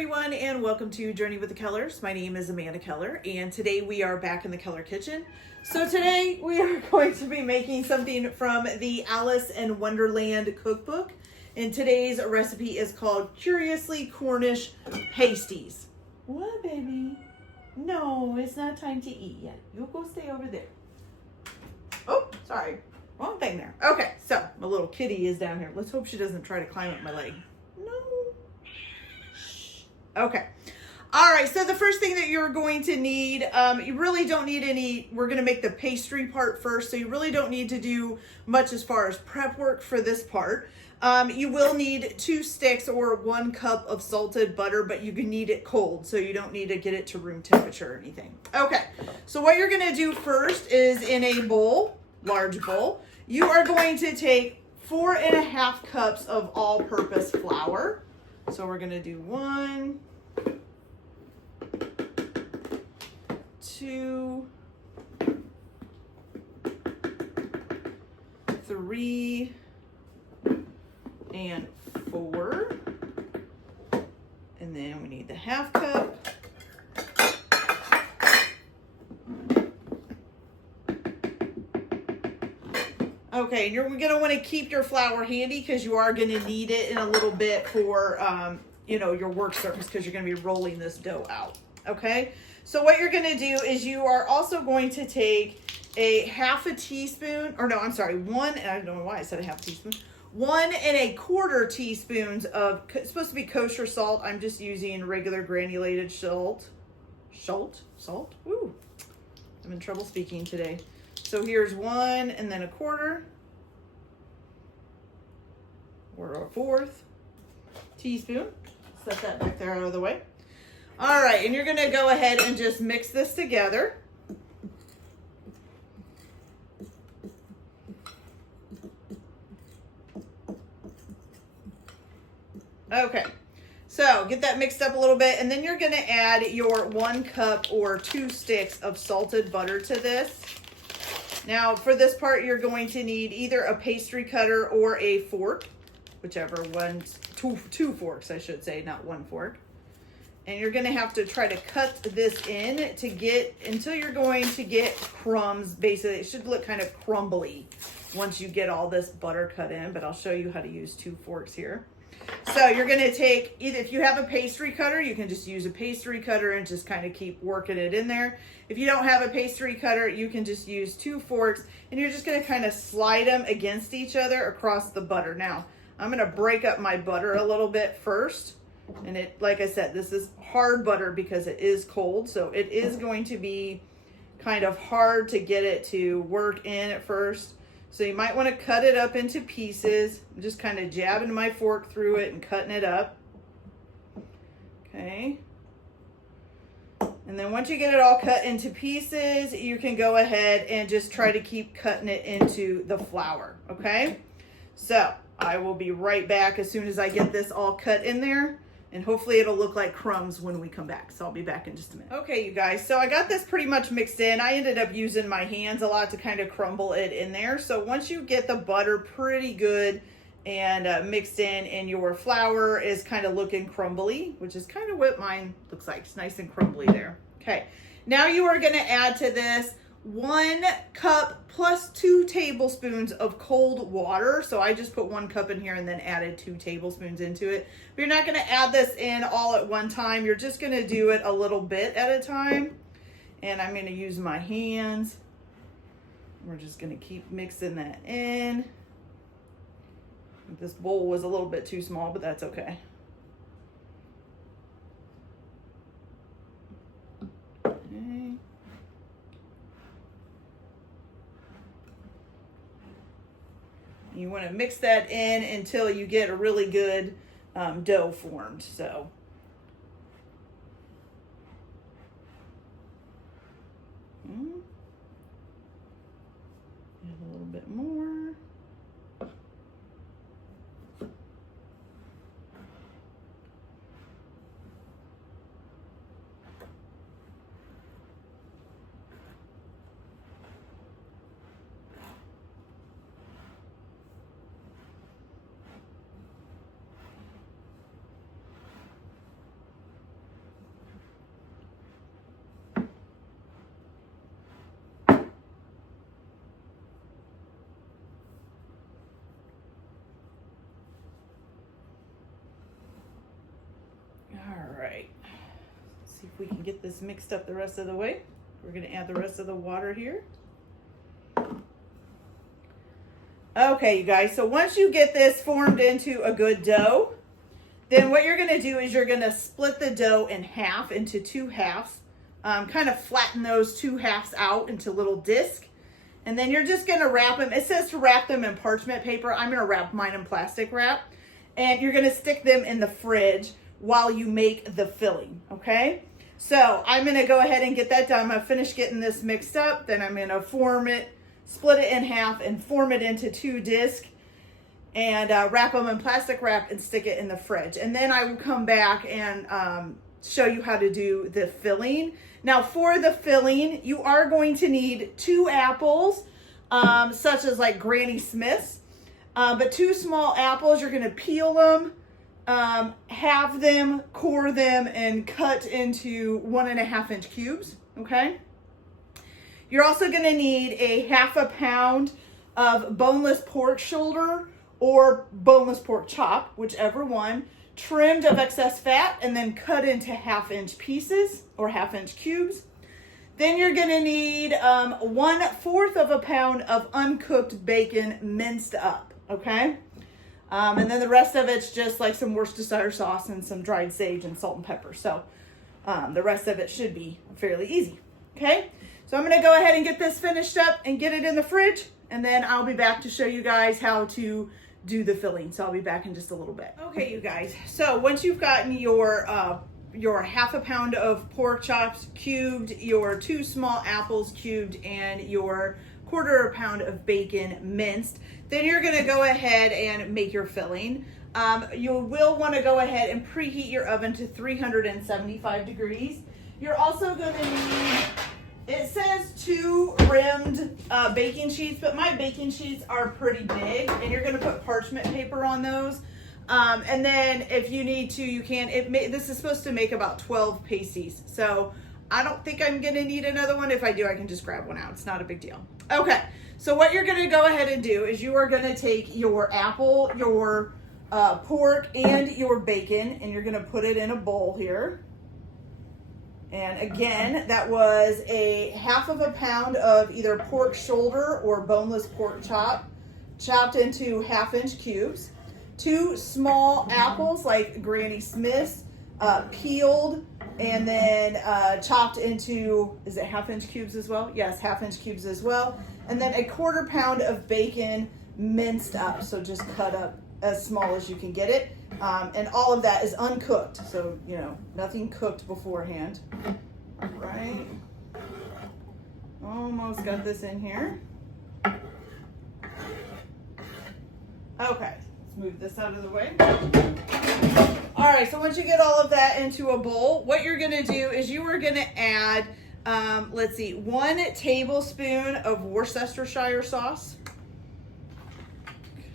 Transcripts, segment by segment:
everyone, and welcome to Journey with the Kellers. My name is Amanda Keller, and today we are back in the Keller kitchen. So today we are going to be making something from the Alice in Wonderland cookbook, and today's recipe is called Curiously Cornish Pasties. What, baby? No, it's not time to eat yet. You go stay over there. Oh, sorry. Wrong thing there. Okay, so my little kitty is down here. Let's hope she doesn't try to climb up my leg. No. Shh. Okay. All right, so the first thing that you're going to need, you really don't need any, we're going to make the pastry part first, so you really don't need to do much as far as prep work for this part. You will need 2 sticks or 1 cup of salted butter, but you can need it cold, so you don't need to get it to room temperature or anything. Okay, so what you're going to do first is in a bowl, large bowl, you are going to take 4.5 cups of all-purpose flour. So we're going to do 1, 2, 3, and 4. And then we need the 1/2 cup. Okay, and you're going to want to keep your flour handy because you are going to need it in a little bit for, your work surface because you're going to be rolling this dough out. Okay, so what you're going to do is you are also going to take a 1/2 teaspoon, or no, I'm sorry, 1, and I don't know why I said a 1/2 teaspoon, 1 1/4 teaspoons of, it's supposed to be kosher salt. I'm just using regular granulated salt. Salt? Ooh, I'm in trouble speaking today. So here's 1 and then 1/4 or a 1/4 teaspoon. Set that back there out of the way. All right, and you're gonna go ahead and just mix this together. Okay, so get that mixed up a little bit, and then you're gonna add your 1 cup or 2 sticks of salted butter to this. Now, for this part, you're going to need either a pastry cutter or a fork, whichever one, two forks, I should say, not 1 fork. And you're going to have to try to cut this in to get, until you're going to get crumbs. Basically, it should look kind of crumbly once you get all this butter cut in, but I'll show you how to use 2 forks here. So you're going to take, either if you have a pastry cutter, you can just use a pastry cutter and just kind of keep working it in there. If you don't have a pastry cutter, you can just use 2 forks, and you're just going to kind of slide them against each other across the butter. Now, I'm going to break up my butter a little bit first. And it, like I said, this is hard butter because it is cold. So it is going to be kind of hard to get it to work in at first. So you might want to cut it up into pieces. I'm just kind of jabbing my fork through it and cutting it up. Okay. And then once you get it all cut into pieces, you can go ahead and just try to keep cutting it into the flour. Okay. So I will be right back as soon as I get this all cut in there. And hopefully it'll look like crumbs when we come back. So I'll be back in just a minute. Okay, you guys, so I got this pretty much mixed in. I ended up using my hands a lot to kind of crumble it in there. So once you get the butter pretty good and mixed in, and your flour is kind of looking crumbly, which is kind of what mine looks like. It's nice and crumbly there. Okay, now you are going to add to this 1 cup plus 2 tablespoons of cold water. So I just put 1 cup in here and then added 2 tablespoons into it. But you're not going to add this in all at one time. You're just going to do it a little bit at a time. And I'm going to use my hands. We're just going to keep mixing that in. This bowl was a little bit too small, but that's okay. Okay. You want to mix that in until you get a really good dough formed. So add a little bit more. right. Let's see if we can get this mixed up the rest of the way. We're going to add the rest of the water here. Okay, you guys, so once you get this formed into a good dough, then what you're going to do is you're going to split the dough in half into two halves, kind of flatten those two halves out into little discs, and then you're just going to wrap them. It says to wrap them in parchment paper. I'm going to wrap mine in plastic wrap, and you're going to stick them in the fridge while you make the filling, okay? So I'm going to go ahead and get that done. I'm going to finish getting this mixed up, then I'm going to form it, split it in half, and form it into two discs, and wrap them in plastic wrap and stick it in the fridge. And then I will come back and show you how to do the filling. Now for the filling, you are going to need 2 apples, such as like Granny Smith's, but 2 small apples. You're going to peel them, halve them, core them, and cut into 1.5 inch cubes, okay? You're also going to need a 1/2 pound of boneless pork shoulder or boneless pork chop, whichever one, trimmed of excess fat and then cut into 1/2 inch pieces or 1/2 inch cubes. Then you're going to need 1/4 pound of uncooked bacon minced up, okay? And then the rest of it's just like some Worcestershire sauce and some dried sage and salt and pepper. So the rest of it should be fairly easy, okay? So I'm going to go ahead and get this finished up and get it in the fridge, and then I'll be back to show you guys how to do the filling. So I'll be back in just a little bit. Okay, you guys. So once you've gotten your 1/2 pound of pork chops cubed, your 2 small apples cubed, and your 1/4 pound of bacon minced, then you're going to go ahead and make your filling. You will want to go ahead and preheat your oven to 375 degrees. You're also going to need, it says 2 rimmed baking sheets, but my baking sheets are pretty big, and you're going to put parchment paper on those. And then if you need to, you can. This is supposed to make about 12 pasties, so I don't think I'm going to need another one. If I do, I can just grab one out. It's not a big deal. Okay, so what you're going to go ahead and do is you are going to take your apple, your pork, and your bacon, and you're going to put it in a bowl here. And again, that was a 1/2 pound of either pork shoulder or boneless pork chop, chopped into 1/2 inch cubes. 2 small apples like Granny Smith's, peeled and then chopped into, is it 1/2 inch cubes as well? Yes, 1/2 inch cubes as well. And then a 1/4 pound of bacon minced up, so just cut up as small as you can get it. And all of that is uncooked, so, you know, nothing cooked beforehand. All right. Almost got this in here. Okay, let's move this out of the way. All right, so once you get all of that into a bowl, what you're going to do is you are going to add, 1 tablespoon of Worcestershire sauce.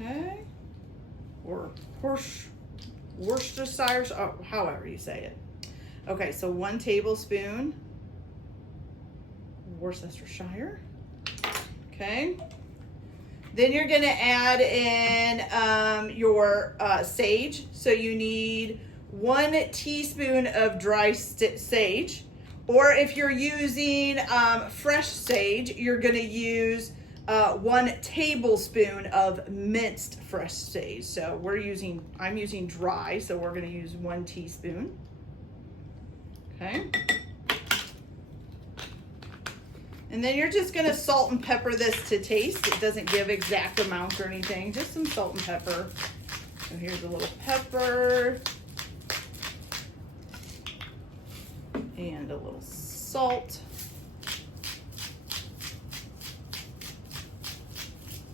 Okay. Or Worcestershire, however you say it. Okay, so 1 tablespoon Worcestershire. Okay. Then you're going to add in your sage. So you need 1 teaspoon of dry sage. Or if you're using fresh sage, you're going to use 1 tablespoon of minced fresh sage. So I'm using dry, so we're going to use 1 teaspoon. Okay. And then you're just going to salt and pepper this to taste. It doesn't give exact amounts or anything, just some salt and pepper. So here's a little pepper and a little salt.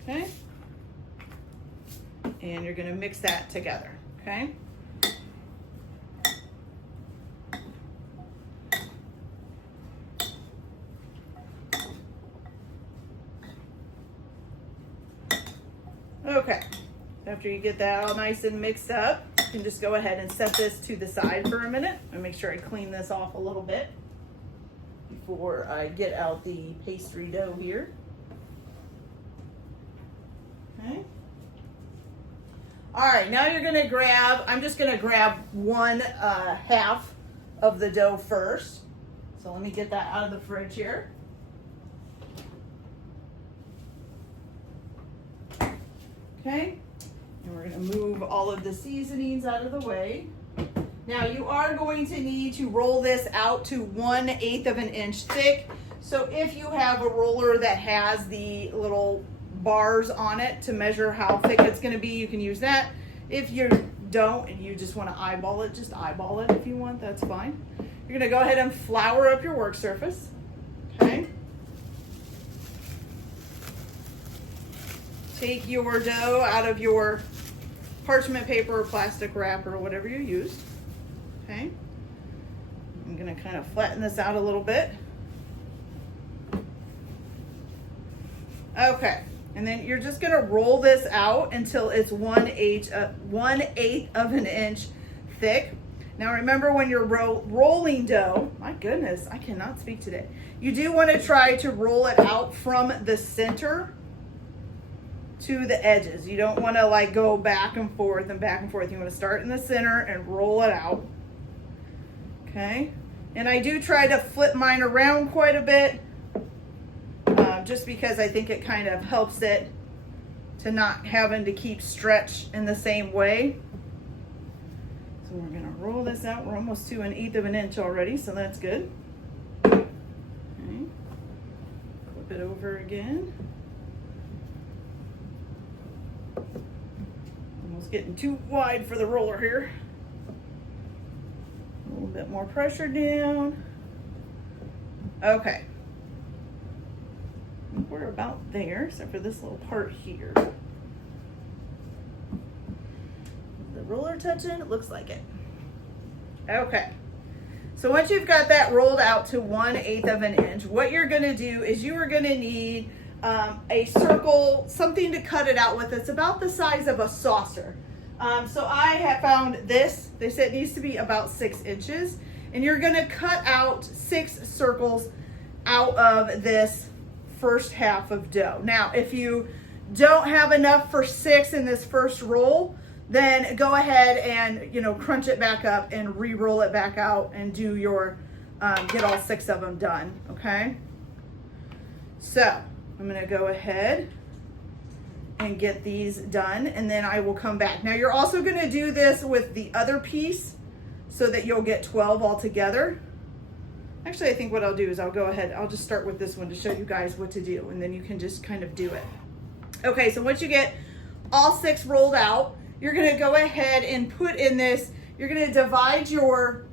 Okay. And you're going to mix that together, okay? Okay, after you get that all nice and mixed up, you can just go ahead and set this to the side for a minute. And make sure I clean this off a little bit before I get out the pastry dough here. Okay. All right, now you're gonna grab, I'm just gonna grab 1 half of the dough first. So let me get that out of the fridge here. Okay, and we're gonna move all of the seasonings out of the way. Now you are going to need to roll this out to 1/8 of an inch thick. So if you have a roller that has the little bars on it to measure how thick it's gonna be, you can use that. If you don't and you just wanna eyeball it, just eyeball it if you want, that's fine. You're gonna go ahead and flour up your work surface, okay? Take your dough out of your parchment paper or plastic wrap or whatever you used, okay? I'm gonna kind of flatten this out a little bit. Okay, and then you're just gonna roll this out until it's 1/8 of an inch thick. Now remember, when you're rolling dough, my goodness, I cannot speak today. You do want to try to roll it out from the center to the edges. You don't want to like go back and forth and back and forth. You want to start in the center and roll it out. Okay, and I do try to flip mine around quite a bit, just because I think it kind of helps it to not having to keep stretch in the same way. So we're gonna roll this out. We're almost to 1/8 of an inch already, so that's good. Okay. Flip it over again. Almost getting too wide for the roller here. A little bit more pressure down. Okay. I think we're about there, except for this little part here. The roller touching, it looks like it. Okay, so once you've got that rolled out to 1/8 of an inch, what you're gonna do is you are gonna need a circle, something to cut it out with. It's about the size of a saucer. So I have found this, they said it needs to be about 6 inches, and you're gonna cut out 6 circles out of this first half of dough. Now, if you don't have enough for 6 in this first roll, then go ahead and, you know, crunch it back up and re-roll it back out and do your, get all 6 of them done, okay? So I'm gonna go ahead and get these done, and then I will come back. Now you're also gonna do this with the other piece so that you'll get 12 all together. Actually, I think what I'll do is I'll go ahead, I'll just start with this one to show you guys what to do, and then you can just kind of do it. Okay, so once you get all 6 rolled out, you're gonna go ahead and put in this, you're gonna divide your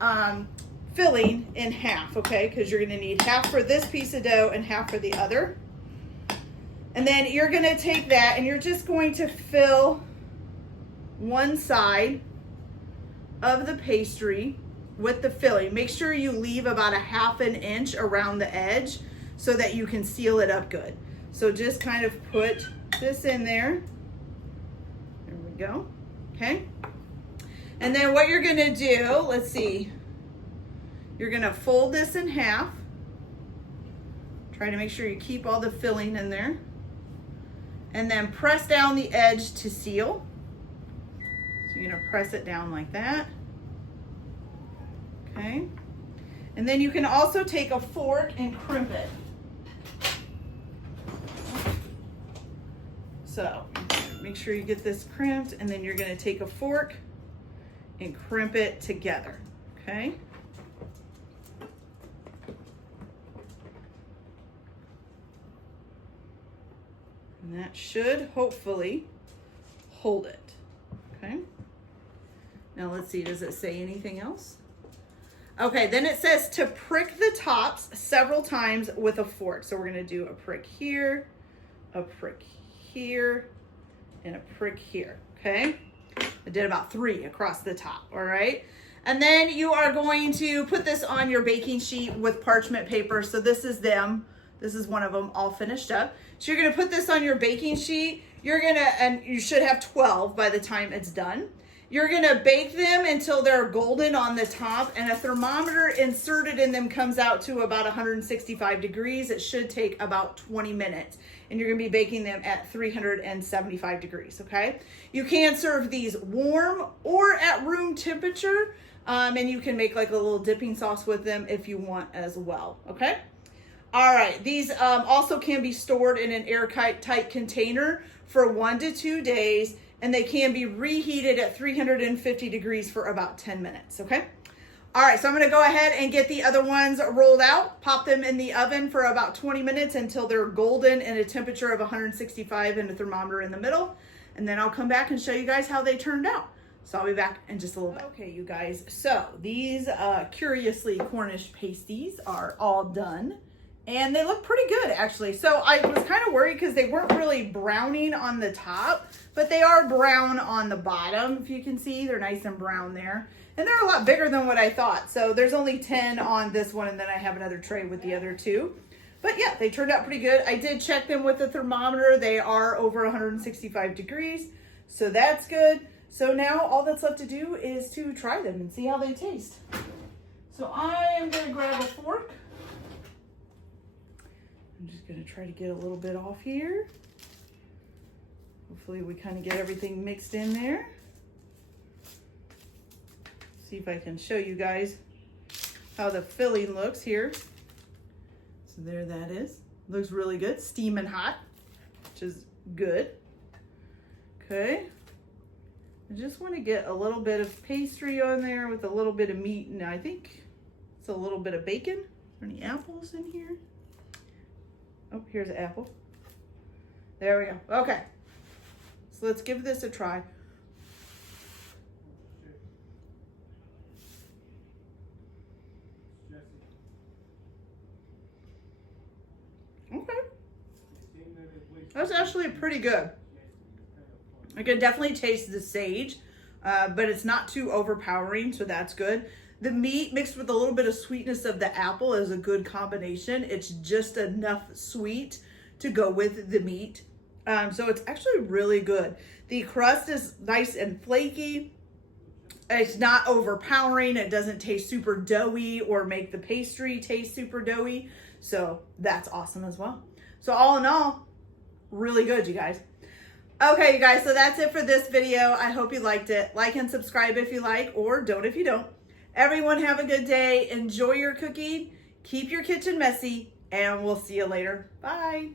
filling in half, okay? Because you're gonna need half for this piece of dough and half for the other. And then you're gonna take that and you're just going to fill one side of the pastry with the filling. Make sure you leave about 1/2 an inch around the edge so that you can seal it up good. So just kind of put this in there. There we go, okay? And then what you're gonna do, let's see, you're gonna fold this in half. Try to make sure you keep all the filling in there. And then press down the edge to seal. So you're gonna press it down like that. Okay, and then you can also take a fork and crimp it. So make sure you get this crimped, and then you're gonna take a fork and crimp it together, okay? And that should hopefully hold it, okay? Now let's see, does it say anything else? Okay, then it says to prick the tops several times with a fork. So we're gonna do a prick here, and a prick here, okay? I did about 3 across the top, all right? And then you are going to put this on your baking sheet with parchment paper. So this is them. This is one of them all finished up. So you're gonna put this on your baking sheet. And you should have 12 by the time it's done. You're gonna bake them until they're golden on the top, and a thermometer inserted in them comes out to about 165 degrees. It should take about 20 minutes, and you're gonna be baking them at 375 degrees, okay? You can serve these warm or at room temperature. And you can make like a little dipping sauce with them if you want as well, okay? All right, these also can be stored in an airtight container for 1 to 2 days, and they can be reheated at 350 degrees for about 10 minutes, okay? All right, so I'm gonna go ahead and get the other ones rolled out, pop them in the oven for about 20 minutes until they're golden and a temperature of 165 and a thermometer in the middle. And then I'll come back and show you guys how they turned out. So I'll be back in just a little bit. Okay, you guys, so these Curiously Cornish pasties are all done. And they look pretty good, actually. So I was kind of worried because they weren't really browning on the top, but they are brown on the bottom. If you can see, they're nice and brown there. And they're a lot bigger than what I thought. So there's only 10 on this one, and then I have another tray with the other 2. But yeah, they turned out pretty good. I did check them with the thermometer. They are over 165 degrees, so that's good. So now all that's left to do is to try them and see how they taste. So I am gonna grab a fork. I'm just gonna try to get a little bit off here. Hopefully we kind of get everything mixed in there. See if I can show you guys how the filling looks here. So there that is. Looks really good, steaming hot, which is good. Okay. I just want to get a little bit of pastry on there with a little bit of meat, and I think it's a little bit of bacon. Are there any apples in here? Oh, here's an apple. There we go. Okay. So let's give this a try. Okay. That's actually pretty good. I can definitely taste the sage, but it's not too overpowering, so that's good. The meat mixed with a little bit of sweetness of the apple is a good combination. It's just enough sweet to go with the meat. So it's actually really good. The crust is nice and flaky. It's not overpowering. It doesn't taste super doughy or make the pastry taste super doughy. So that's awesome as well. So all in all, really good, you guys. Okay, you guys, so that's it for this video. I hope you liked it. Like and subscribe if you like, or don't if you don't. Everyone have a good day. Enjoy your cooking. Keep your kitchen messy, and we'll see you later. Bye.